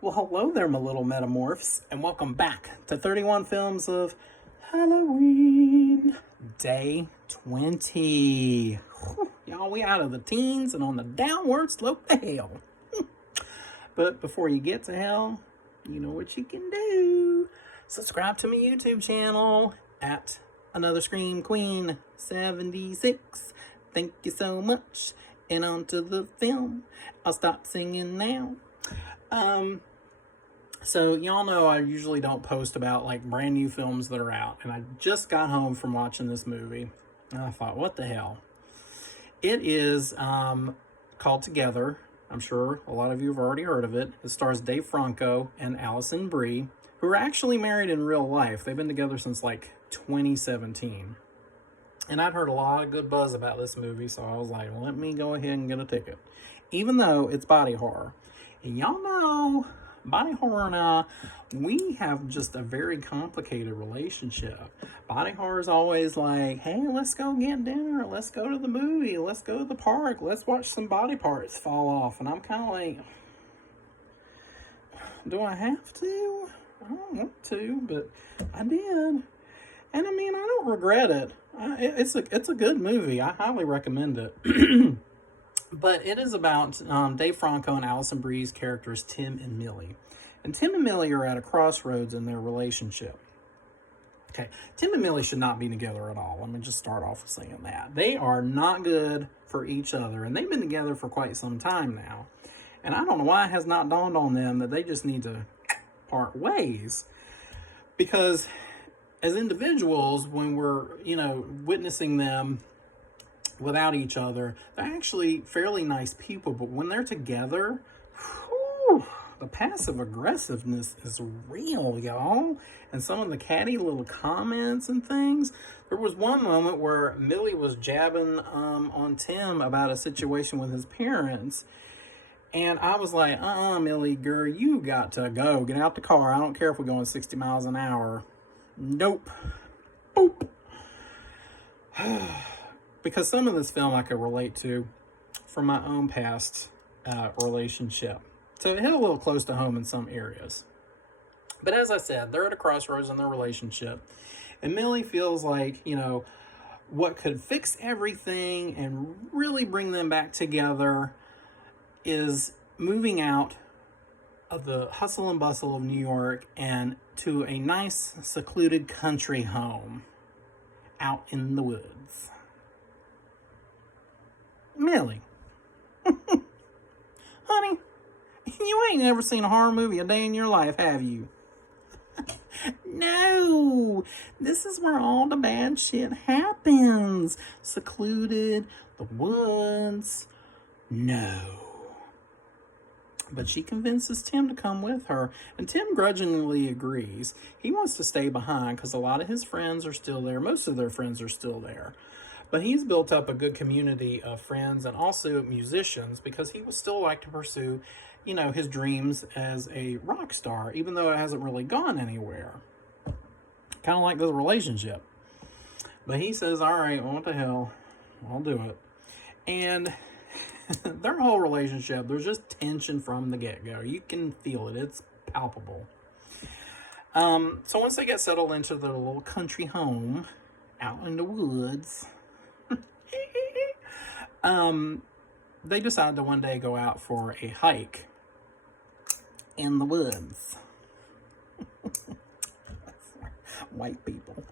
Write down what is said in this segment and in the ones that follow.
Well, hello there, my little metamorphs, and welcome back to 31 Films of Halloween, Day 20. Whew, y'all, we out of the teens and on the downward slope to hell. But before you get to hell, you know what you can do. Subscribe to my YouTube channel at Another Scream Queen 76. Thank you so much. And on to the film. I'll stop singing now. So y'all know I usually don't post about like brand new films that are out, and I just got home from watching this movie, and I thought, what the hell? It is called Together. I'm sure a lot of you have already heard of it. It stars Dave Franco and Allison Brie, who are actually married in real life. They've been together since like 2017. And I'd heard a lot of good buzz about this movie, so I was like, well, let me go ahead and get a ticket. Even though it's body horror. And y'all know, body horror and I, we have just a very complicated relationship. Body horror is always like, hey, let's go get dinner. Let's go to the movie. Let's go to the park. Let's watch some body parts fall off. And I'm kind of like, do I have to? I don't want to, but I did. And I mean, I don't regret it. It's a good movie. I highly recommend it. But it is about Dave Franco and Allison Brie's characters, Tim and Millie. And Tim and Millie are at a crossroads in their relationship. Okay, Tim and Millie should not be together at all. Let me just start off with saying that. They are not good for each other, and they've been together for quite some time now. And I don't know why it has not dawned on them that they just need to part ways. Because as individuals, when we're, witnessing them without each other, they're actually fairly nice people, but when they're together, whew, the passive aggressiveness is real, y'all. And some of the catty little comments and things. There was one moment where Millie was jabbing on Tim about a situation with his parents, and I was like, Millie, girl, you got to go. Get out the car. I don't care if we're going 60 miles an hour. Nope. Boop. Because some of this film I could relate to from my own past relationship. So it hit a little close to home in some areas. But as I said, they're at a crossroads in their relationship. And Millie feels like, what could fix everything and really bring them back together is moving out of the hustle and bustle of New York and to a nice, secluded country home out in the woods. Millie, honey, you ain't never seen a horror movie a day in your life, have you? No, this is where all the bad shit happens. Secluded, the woods. No. But she convinces Tim to come with her, and Tim grudgingly agrees. He wants to stay behind because a lot of his friends are still there. Most of their friends are still there. But he's built up a good community of friends and also musicians because he would still like to pursue, his dreams as a rock star, even though it hasn't really gone anywhere. Kind of like this relationship. But he says, all right, well, what the hell? I'll do it. And their whole relationship, there's just tension from the get-go. You can feel it. It's palpable. So once they get settled into their little country home out in the woods, they decide to one day go out for a hike in the woods. White people.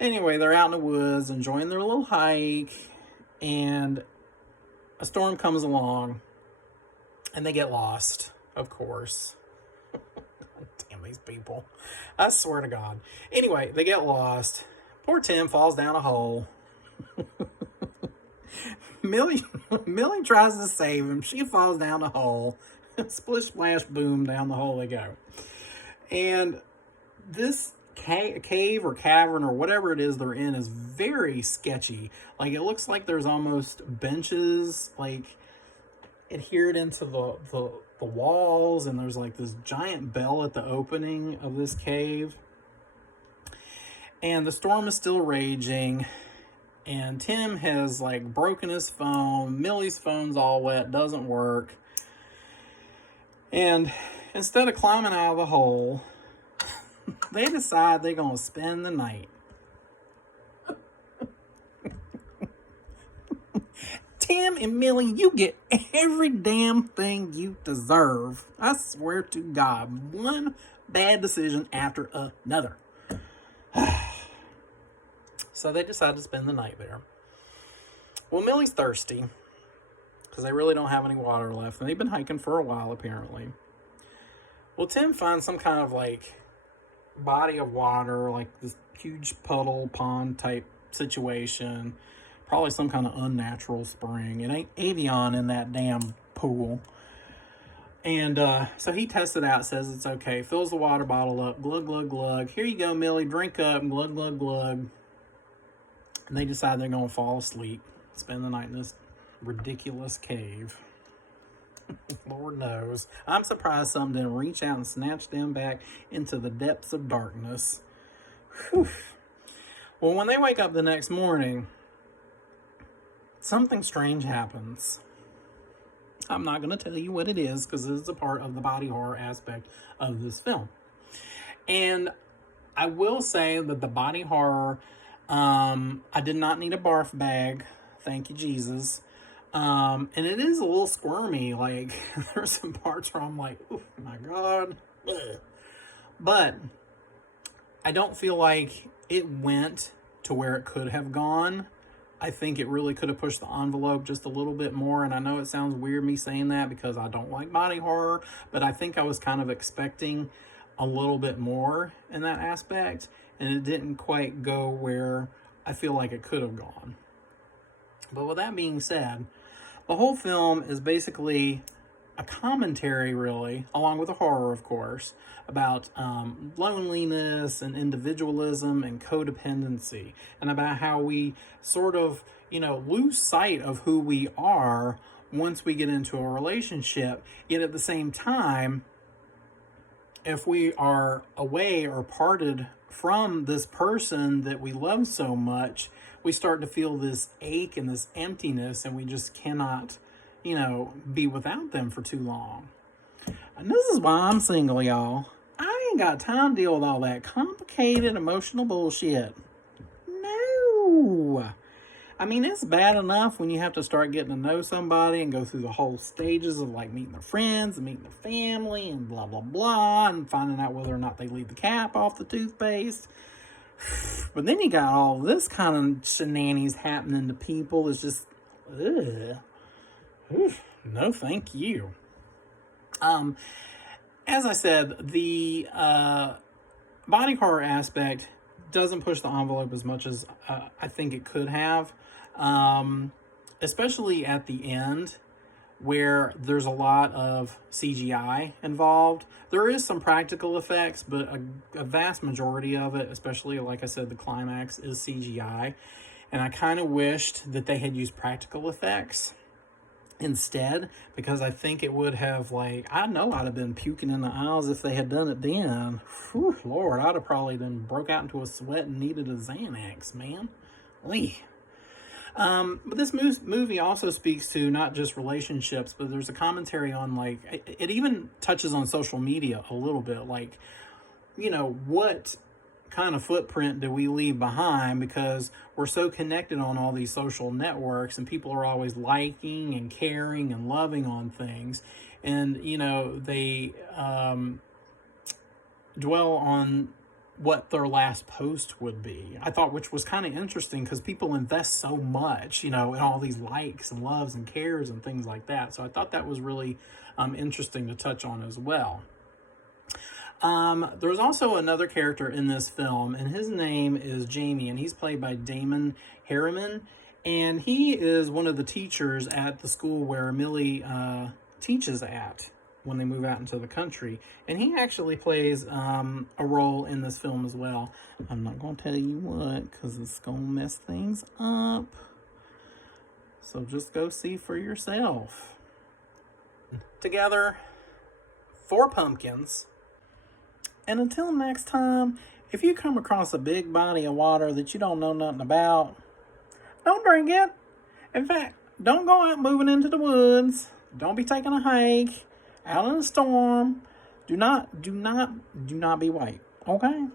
Anyway, they're out in the woods enjoying their little hike, and a storm comes along, and they get lost, of course. Damn these people. I swear to God. Anyway, they get lost. Poor Tim falls down a hole. Millie tries to save him. She falls down the hole. Splish, splash, boom, down the hole they go. And this cave or cavern or whatever it is they're in is very sketchy. Like, it looks like there's almost benches, like, adhered into the walls, and there's, like, this giant bell at the opening of this cave. And the storm is still raging. And Tim has like broken his phone. Millie's phone's all wet, doesn't work. And instead of climbing out of the hole, they decide they're going to spend the night. Tim and Millie, you get every damn thing you deserve. I swear to God, one bad decision after another. So they decide to spend the night there. Well, Millie's thirsty because they really don't have any water left, and they've been hiking for a while, apparently. Well, Tim finds some kind of, like, body of water, like this huge puddle, pond type situation. Probably some kind of unnatural spring. It ain't avian in that damn pool. And so he tests it out, says it's okay, fills the water bottle up, glug, glug, glug. Here you go, Millie, drink up, glug, glug, glug. And they decide they're going to fall asleep, spend the night in this ridiculous cave. Lord knows. I'm surprised something didn't reach out and snatch them back into the depths of darkness. Whew. Well, when they wake up the next morning, something strange happens. I'm not going to tell you what it is because it is a part of the body horror aspect of this film. And I will say that the body horror, I did not need a barf bag. Thank you, Jesus. And it is a little squirmy. Like, there's some parts where I'm like, oh my God. Ugh. But I don't feel like it went to where it could have gone. I think it really could have pushed the envelope just a little bit more. And I know it sounds weird me saying that because I don't like body horror, but I think I was kind of expecting a little bit more in that aspect. And it didn't quite go where I feel like it could have gone. But with that being said, the whole film is basically a commentary, really, along with the horror, of course, about loneliness and individualism and codependency, and about how we sort of, lose sight of who we are once we get into a relationship. Yet at the same time, if we are away or parted from this person that we love so much, we start to feel this ache and this emptiness, and we just cannot, be without them for too long. And this is why I'm single, y'all. I ain't got time to deal with all that complicated emotional bullshit. No. I mean, it's bad enough when you have to start getting to know somebody and go through the whole stages of like meeting their friends and meeting their family and blah, blah, blah, and finding out whether or not they leave the cap off the toothpaste. But then you got all this kind of shenanigans happening to people. It's just, ugh. Oof, no thank you. As I said, the body horror aspect doesn't push the envelope as much as I think it could have, especially at the end where there's a lot of CGI involved. There is some practical effects, but a vast majority of it, especially, like I said, the climax, is CGI. And I kind of wished that they had used practical effects instead, because I think it would have, I know I'd have been puking in the aisles if they had done it then. Whew, Lord, I'd have probably then broke out into a sweat and needed a Xanax, man. But this movie also speaks to not just relationships, but there's a commentary on, it even touches on social media a little bit. What kind of footprint do we leave behind, because we're so connected on all these social networks and people are always liking and caring and loving on things, and they dwell on what their last post would be. I thought, which was kind of interesting because people invest so much in all these likes and loves and cares and things like that. So I thought that was really interesting to touch on as well. There's also another character in this film, and his name is Jamie, and he's played by Damon Harriman, and he is one of the teachers at the school where Millie teaches at when they move out into the country, and he actually plays a role in this film as well. I'm not going to tell you what, because it's going to mess things up, so just go see for yourself. Together, 4 pumpkins. And until next time, if you come across a big body of water that you don't know nothing about, don't drink it. In fact, don't go out moving into the woods. Don't be taking a hike out in a storm. Do not be white. Okay?